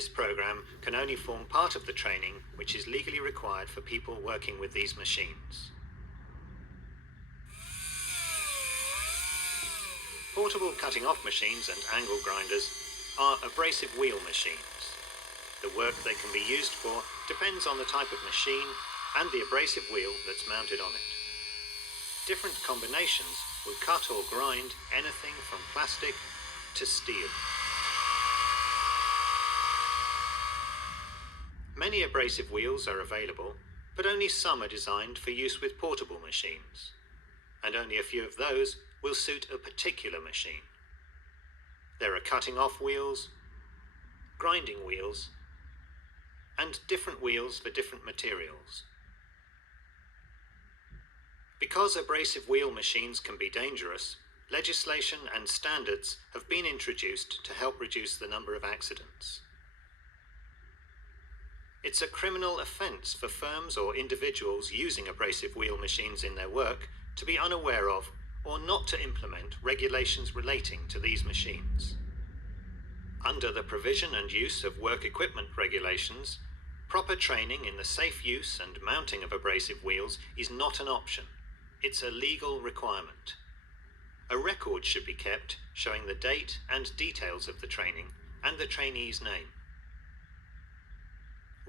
This program can only form part of the training which is legally required for people working with these machines. Portable cutting-off machines and angle grinders are abrasive wheel machines. The work they can be used for depends on the type of machine and the abrasive wheel that's mounted on it. Different combinations will cut or grind anything from plastic to steel. Many abrasive wheels are available, but only some are designed for use with portable machines, and only a few of those will suit a particular machine. There are cutting-off wheels, grinding wheels, and different wheels for different materials. Because abrasive wheel machines can be dangerous, legislation and standards have been introduced to help reduce the number of accidents. It's a criminal offence for firms or individuals using abrasive wheel machines in their work to be unaware of or not to implement regulations relating to these machines. Under the provision and use of work equipment regulations, proper training in the safe use and mounting of abrasive wheels is not an option. It's a legal requirement. A record should be kept showing the date and details of the training and the trainee's name.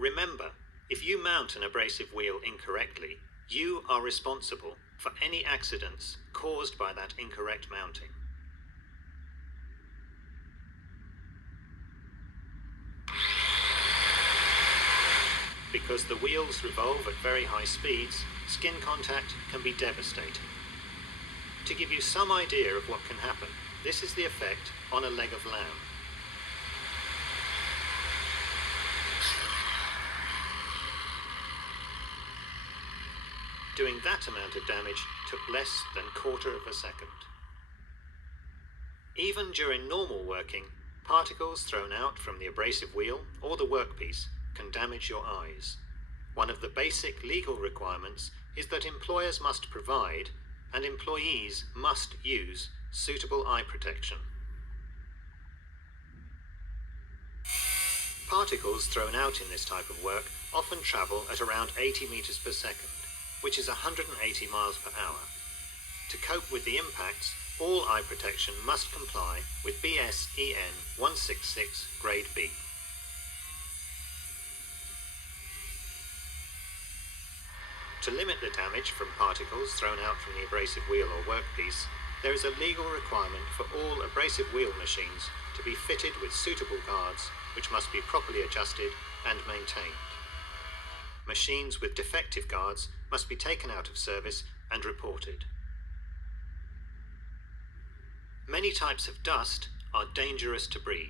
Remember, if you mount an abrasive wheel incorrectly, you are responsible for any accidents caused by that incorrect mounting. Because the wheels revolve at very high speeds, skin contact can be devastating. To give you some idea of what can happen, this is the effect on a leg of lamb. Doing that amount of damage took less than a quarter of a second. Even during normal working, particles thrown out from the abrasive wheel or the workpiece can damage your eyes. One of the basic legal requirements is that employers must provide and employees must use suitable eye protection. Particles thrown out in this type of work often travel at around 80 meters per second, which is 180 miles per hour. To cope with the impacts, all eye protection must comply with BS-EN 166 Grade B. To limit the damage from particles thrown out from the abrasive wheel or workpiece, there is a legal requirement for all abrasive wheel machines to be fitted with suitable guards, which must be properly adjusted and maintained. Machines with defective guards must be taken out of service and reported. Many types of dust are dangerous to breathe.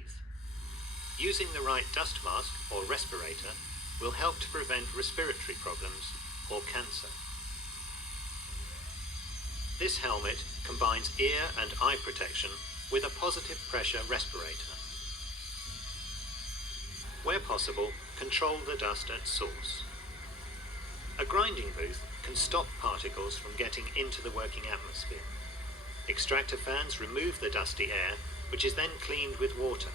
Using the right dust mask or respirator will help to prevent respiratory problems or cancer. This helmet combines ear and eye protection with a positive pressure respirator. Where possible, control the dust at source. A grinding booth can stop particles from getting into the working atmosphere. Extractor fans remove the dusty air, which is then cleaned with water.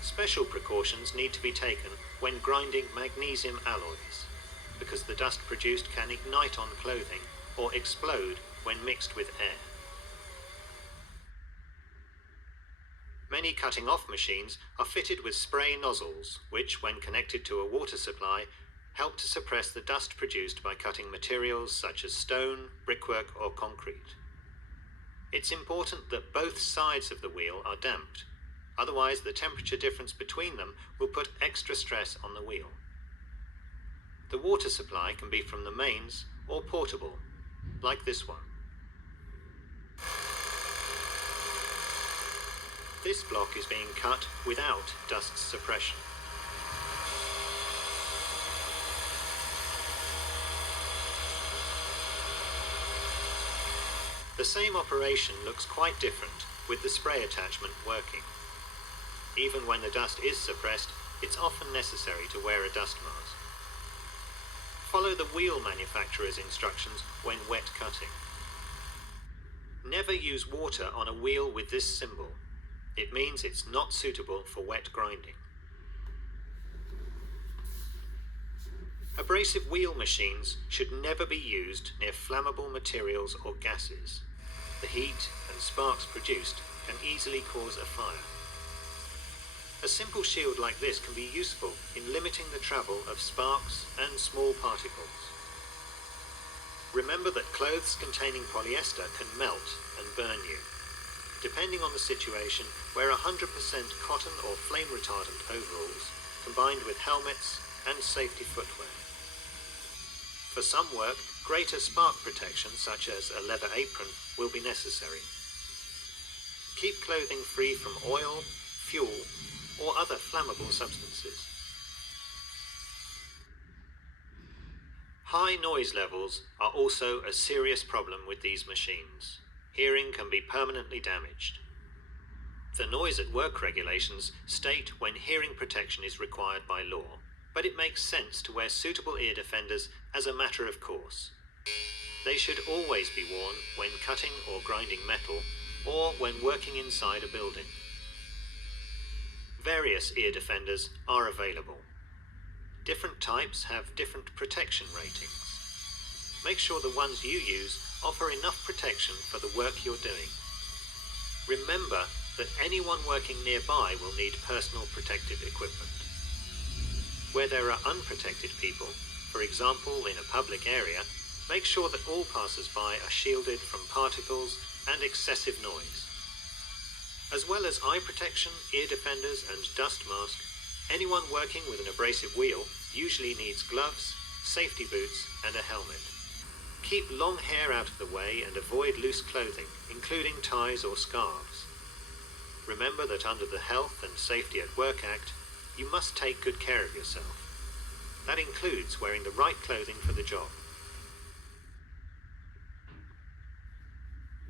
Special precautions need to be taken when grinding magnesium alloys, because the dust produced can ignite on clothing or explode when mixed with air. Many cutting-off machines are fitted with spray nozzles, which, when connected to a water supply, help to suppress the dust produced by cutting materials such as stone, brickwork, or concrete. It's important that both sides of the wheel are damped, otherwise the temperature difference between them will put extra stress on the wheel. The water supply can be from the mains or portable, like this one. This block is being cut without dust suppression. The same operation looks quite different with the spray attachment working. Even when the dust is suppressed, it's often necessary to wear a dust mask. Follow the wheel manufacturer's instructions when wet cutting. Never use water on a wheel with this symbol. It means it's not suitable for wet grinding. Abrasive wheel machines should never be used near flammable materials or gases. The heat and sparks produced can easily cause a fire. A simple shield like this can be useful in limiting the travel of sparks and small particles. Remember that clothes containing polyester can melt and burn you. Depending on the situation, wear 100% cotton or flame retardant overalls, combined with helmets and safety footwear. For some work, greater spark protection, such as a leather apron, will be necessary. Keep clothing free from oil, fuel, or other flammable substances. High noise levels are also a serious problem with these machines. Hearing can be permanently damaged. The noise at work regulations state when hearing protection is required by law, but it makes sense to wear suitable ear defenders as a matter of course. They should always be worn when cutting or grinding metal, or when working inside a building. Various ear defenders are available. Different types have different protection ratings. Make sure the ones you use offer enough protection for the work you're doing. Remember that anyone working nearby will need personal protective equipment. Where there are unprotected people, for example in a public area, make sure that all passers-by are shielded from particles and excessive noise. As well as eye protection, ear defenders and dust mask, anyone working with an abrasive wheel usually needs gloves, safety boots and a helmet. Keep long hair out of the way and avoid loose clothing, including ties or scarves. Remember that under the Health and Safety at Work Act, you must take good care of yourself. That includes wearing the right clothing for the job.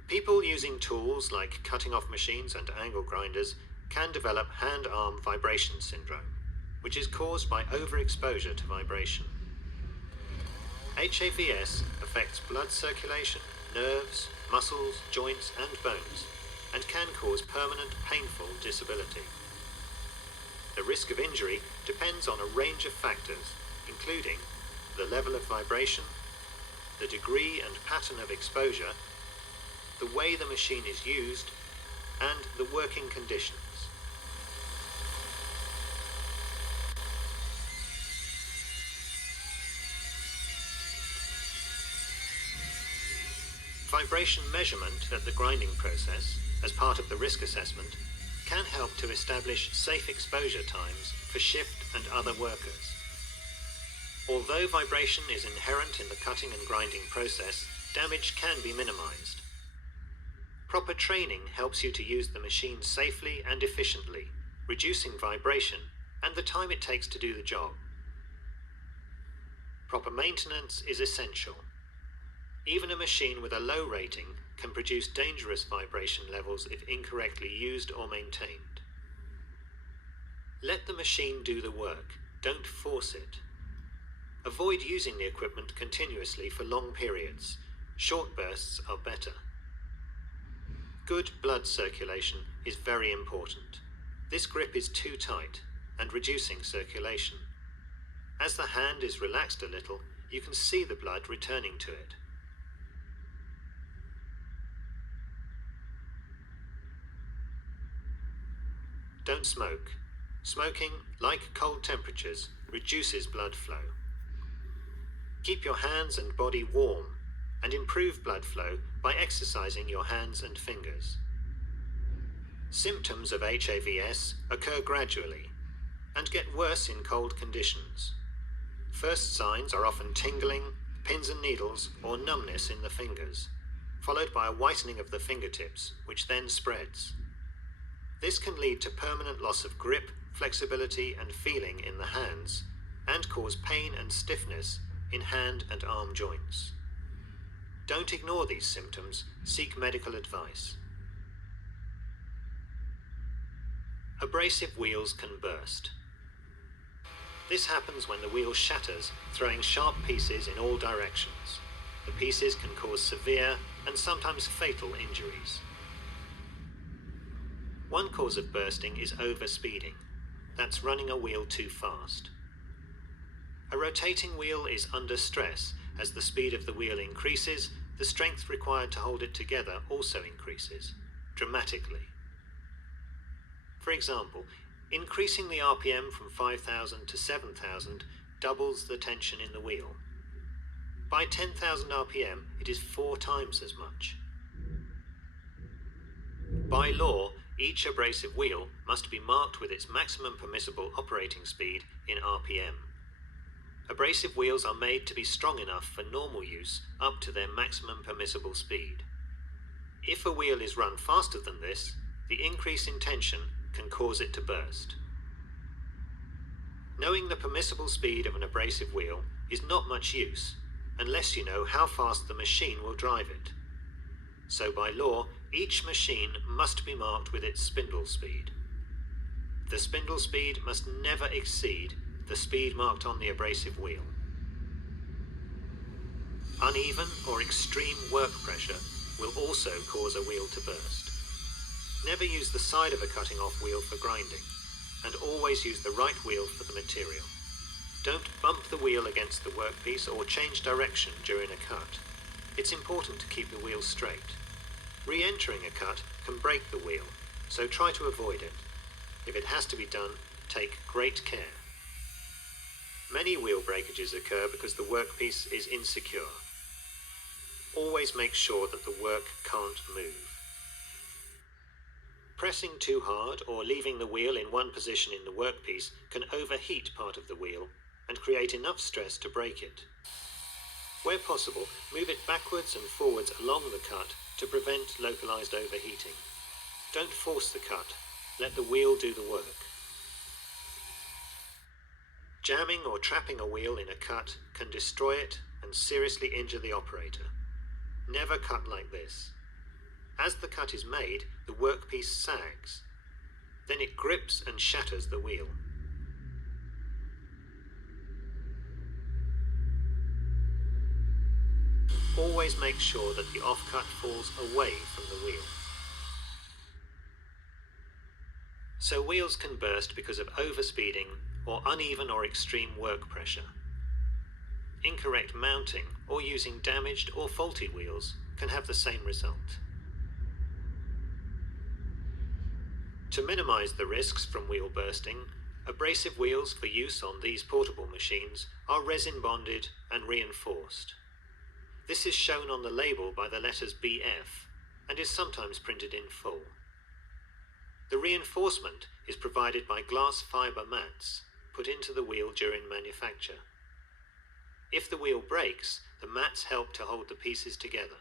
People using tools like cutting-off machines and angle grinders can develop hand-arm vibration syndrome, which is caused by overexposure to vibration. HAVS affects blood circulation, nerves, muscles, joints and bones, and can cause permanent, painful disability. The risk of injury depends on a range of factors, including the level of vibration, the degree and pattern of exposure, the way the machine is used, and the working conditions. Vibration measurement at the grinding process, as part of the risk assessment, can help to establish safe exposure times for shift and other workers. Although vibration is inherent in the cutting and grinding process, damage can be minimized. Proper training helps you to use the machine safely and efficiently, reducing vibration and the time it takes to do the job. Proper maintenance is essential. Even a machine with a low rating can produce dangerous vibration levels if incorrectly used or maintained. Let the machine do the work, don't force it. Avoid using the equipment continuously for long periods. Short bursts are better. Good blood circulation is very important. This grip is too tight and reducing circulation. As the hand is relaxed a little, you can see the blood returning to it. Don't smoke. Smoking, like cold temperatures, reduces blood flow. Keep your hands and body warm and improve blood flow by exercising your hands and fingers. Symptoms of HAVS occur gradually and get worse in cold conditions. First signs are often tingling, pins and needles, or numbness in the fingers, followed by a whitening of the fingertips, which then spreads. This can lead to permanent loss of grip, flexibility, and feeling in the hands, and cause pain and stiffness in hand and arm joints. Don't ignore these symptoms, seek medical advice. Abrasive wheels can burst. This happens when the wheel shatters, throwing sharp pieces in all directions. The pieces can cause severe and sometimes fatal injuries. One cause of bursting is overspeeding. That's running a wheel too fast. A rotating wheel is under stress. As the speed of the wheel increases, the strength required to hold it together also increases, dramatically. For example, increasing the RPM from 5,000 to 7,000 doubles the tension in the wheel. By 10,000 RPM, it is 4 times as much. By law, each abrasive wheel must be marked with its maximum permissible operating speed in RPM. Abrasive wheels are made to be strong enough for normal use up to their maximum permissible speed. If a wheel is run faster than this, the increase in tension can cause it to burst. Knowing the permissible speed of an abrasive wheel is not much use unless you know how fast the machine will drive it. So by law, each machine must be marked with its spindle speed. The spindle speed must never exceed the speed marked on the abrasive wheel. Uneven or extreme work pressure will also cause a wheel to burst. Never use the side of a cutting off wheel for grinding, and always use the right wheel for the material. Don't bump the wheel against the workpiece or change direction during a cut. It's important to keep the wheel straight. Re-entering a cut can break the wheel, so try to avoid it. If it has to be done, take great care. Many wheel breakages occur because the workpiece is insecure. Always make sure that the work can't move. Pressing too hard or leaving the wheel in one position in the workpiece can overheat part of the wheel and create enough stress to break it. Where possible, move it backwards and forwards along the cut to prevent localized overheating. Don't force the cut. Let the wheel do the work. Jamming or trapping a wheel in a cut can destroy it and seriously injure the operator. Never cut like this. As the cut is made, the workpiece sags. Then it grips and shatters the wheel. Always make sure that the offcut falls away from the wheel. So wheels can burst because of overspeeding or uneven or extreme work pressure. Incorrect mounting or using damaged or faulty wheels can have the same result. To minimize the risks from wheel bursting, abrasive wheels for use on these portable machines are resin bonded and reinforced. This is shown on the label by the letters BF and is sometimes printed in full. The reinforcement is provided by glass fiber mats put into the wheel during manufacture. If the wheel breaks, the mats help to hold the pieces together.